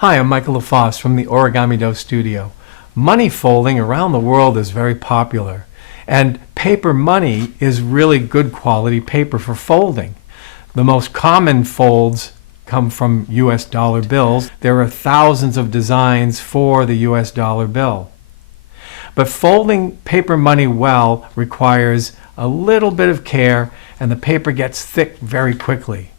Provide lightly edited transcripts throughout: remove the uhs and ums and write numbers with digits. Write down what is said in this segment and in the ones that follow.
Hi, I'm Michael LaFosse from the Origami Dough Studio. Money folding around the world is very popular, and paper money is really good quality paper for folding. The most common folds come from US dollar bills. There are thousands of designs for the US dollar bill. But folding paper money well requires a little bit of care, and the paper gets thick very quickly.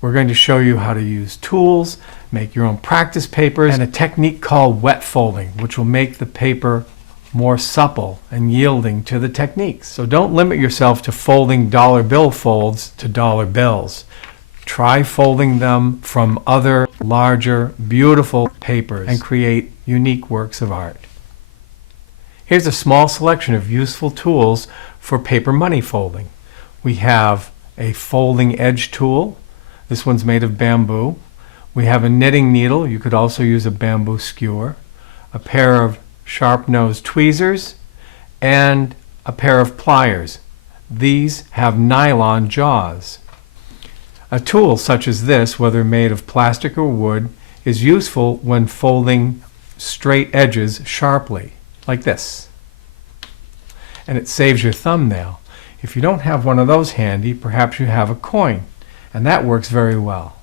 We're going to show you how to use tools, make your own practice papers, and a technique called wet folding, which will make the paper more supple and yielding to the techniques. So don't limit yourself to folding dollar bill folds to dollar bills. Try folding them from other larger, beautiful papers and create unique works of art. Here's a small selection of useful tools for paper money folding. We have a folding edge tool. This one's made of bamboo. We have a knitting needle. You could also use a bamboo skewer, a pair of sharp-nosed tweezers, and a pair of pliers. These have nylon jaws. A tool such as this, whether made of plastic or wood, is useful when folding straight edges sharply, like this. And it saves your thumbnail. If you don't have one of those handy, perhaps you have a coin, and that works very well.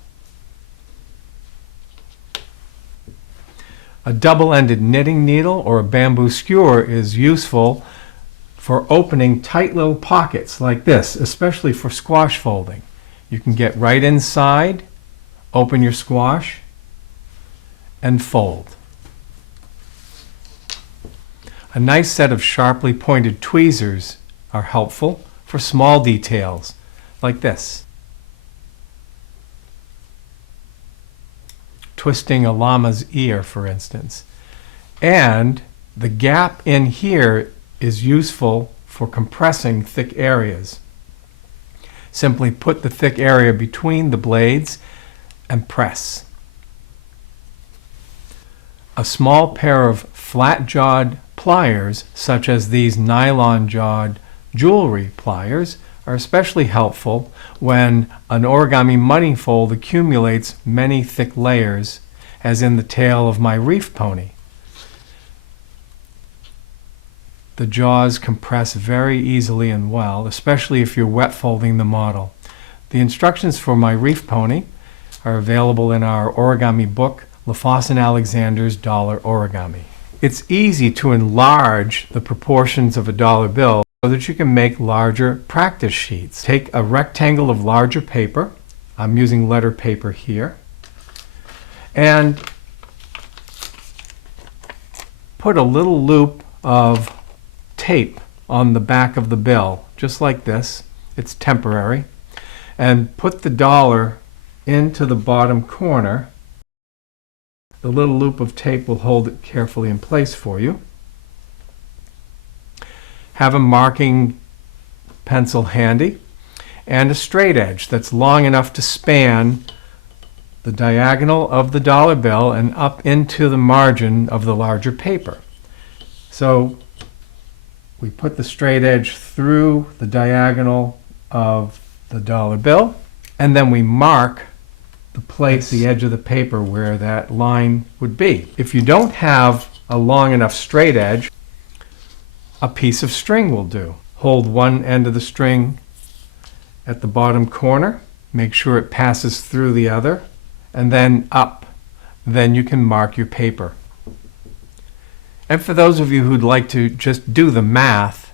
A double-ended knitting needle or a bamboo skewer is useful for opening tight little pockets like this, especially for squash folding. You can get right inside, open your squash, and fold. A nice set of sharply pointed tweezers are helpful for small details like this. Twisting a llama's ear, for instance. And the gap in here is useful for compressing thick areas. Simply put the thick area between the blades and press. A small pair of flat-jawed pliers, such as these nylon-jawed jewelry pliers, are especially helpful when an origami money fold accumulates many thick layers, as in the tail of my reef pony. The jaws compress very easily and well, especially if you're wet folding the model. The instructions for my reef pony are available in our origami book, LaFosse and Alexander's Dollar Origami. It's easy to enlarge the proportions of a dollar bill so that you can make larger practice sheets. Take a rectangle of larger paper. I'm using letter paper here. And put a little loop of tape on the back of the bill, just like this. It's temporary. And put the dollar into the bottom corner. The little loop of tape will hold it carefully in place for you. Have a marking pencil handy and a straight edge that's long enough to span the diagonal of the dollar bill and up into the margin of the larger paper. So we put the straight edge through the diagonal of the dollar bill, and then we mark the place, the edge of the paper where that line would be. If you don't have a long enough straight edge, a piece of string will do. Hold one end of the string at the bottom corner, make sure it passes through the other, and then up. Then you can mark your paper. And for those of you who'd like to just do the math,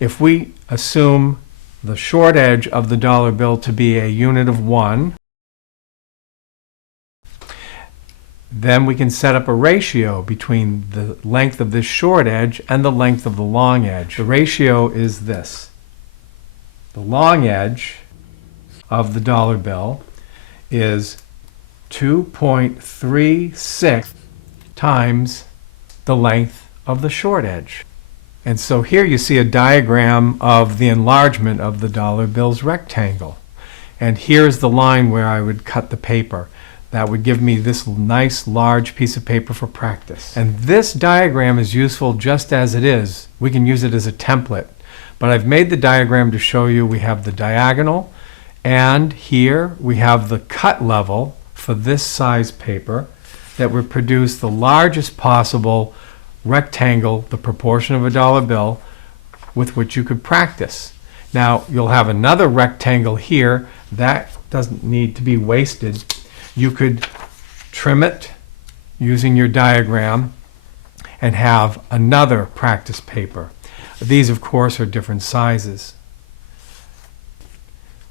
if we assume the short edge of the dollar bill to be a unit of 1, then we can set up a ratio between the length of this short edge and the length of the long edge. The ratio is this. The long edge of the dollar bill is 2.36 times the length of the short edge. And so here you see a diagram of the enlargement of the dollar bill's rectangle. And here's the line where I would cut the paper. That would give me this nice large piece of paper for practice. And this diagram is useful just as it is. We can use it as a template. But I've made the diagram to show you we have the diagonal, and here we have the cut level for this size paper. that would produce the largest possible rectangle, the proportion of a dollar bill, with which you could practice. Now, you'll have another rectangle here. That doesn't need to be wasted. You could trim it using your diagram and have another practice paper. These, of course, are different sizes.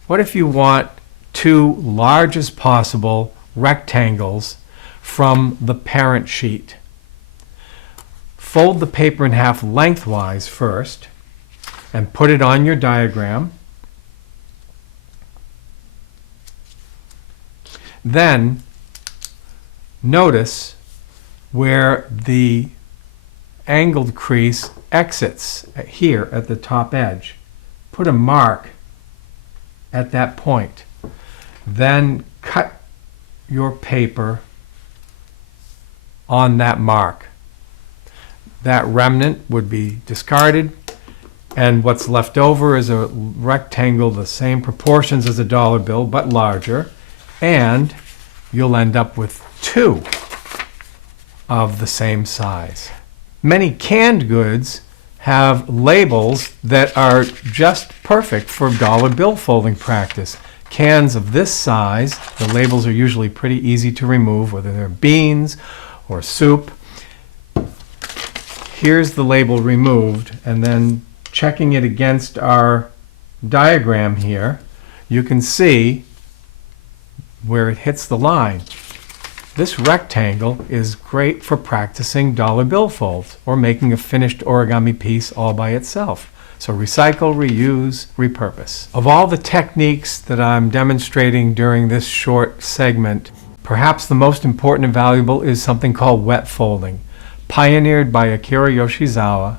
What if you want two largest possible rectangles from the parent sheet? Fold the paper in half lengthwise first and put it on your diagram. Then notice where the angled crease exits here at the top edge. Put a mark at that point. Then cut your paper on that mark. That remnant would be discarded, and what's left over is a rectangle the same proportions as a dollar bill but larger, and you'll end up with two of the same size. Many canned goods have labels that are just perfect for dollar bill folding practice. Cans of this size, the labels are usually pretty easy to remove, whether they're beans or soup. Here's the label removed, and then checking it against our diagram here, you can see where it hits the line. This rectangle is great for practicing dollar bill folds or making a finished origami piece all by itself. So recycle, reuse, repurpose. Of all the techniques that I'm demonstrating during this short segment, perhaps the most important and valuable is something called wet folding, pioneered by Akira Yoshizawa.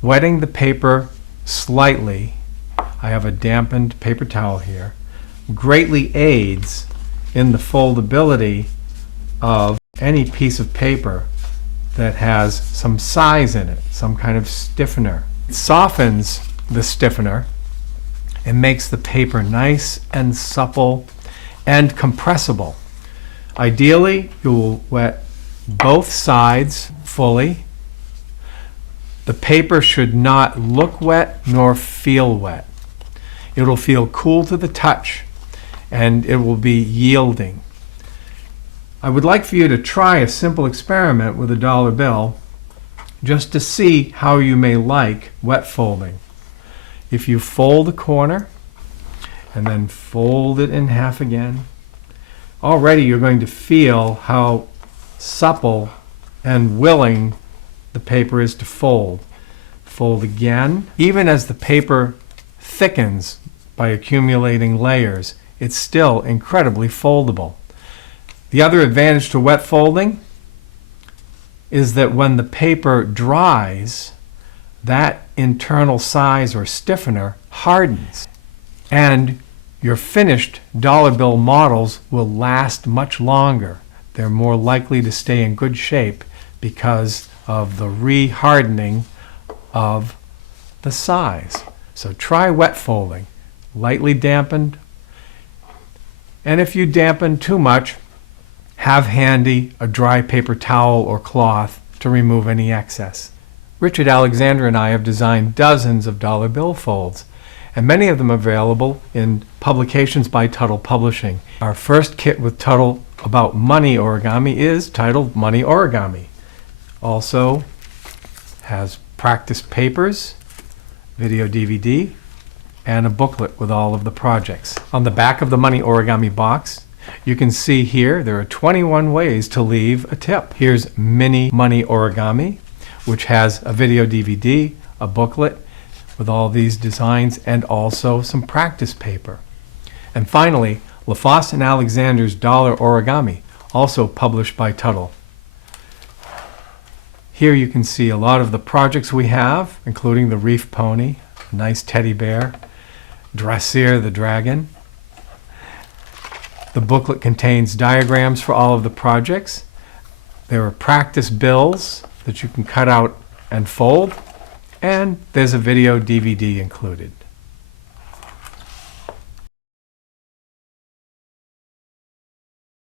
Wetting the paper slightly, I have a dampened paper towel here, greatly aids in the foldability of any piece of paper that has some size in it, some kind of stiffener. It softens the stiffener and makes the paper nice and supple and compressible. Ideally, you will wet both sides fully. The paper should not look wet nor feel wet. It will feel cool to the touch and it will be yielding. I would like for you to try a simple experiment with a dollar bill just to see how you may like wet folding. If you fold a corner and then fold it in half again, already you're going to feel how supple and willing the paper is to fold. Fold again. Even as the paper thickens by accumulating layers, it's still incredibly foldable. The other advantage to wet folding is that when the paper dries, that internal size or stiffener hardens, and your finished dollar bill models will last much longer. They're more likely to stay in good shape because of the re-hardening of the size. So try wet folding, lightly dampened, and if you dampen too much, have handy a dry paper towel or cloth to remove any excess. Richard Alexander and I have designed dozens of dollar bill folds, and many of them are available in publications by Tuttle Publishing. Our first kit with Tuttle about money origami is titled Money Origami. Also has practice papers, video DVD, and a booklet with all of the projects. On the back of the Money Origami box, you can see here there are 21 ways to leave a tip. Here's Mini Money Origami, which has a video DVD, a booklet with all these designs, and also some practice paper. And finally, LaFosse and Alexander's Dollar Origami, also published by Tuttle. Here you can see a lot of the projects we have, including the Reef Pony, a nice teddy bear, Dressir the dragon. The booklet contains diagrams for all of the projects. There are practice bills that you can cut out and fold, and there's a video DVD included.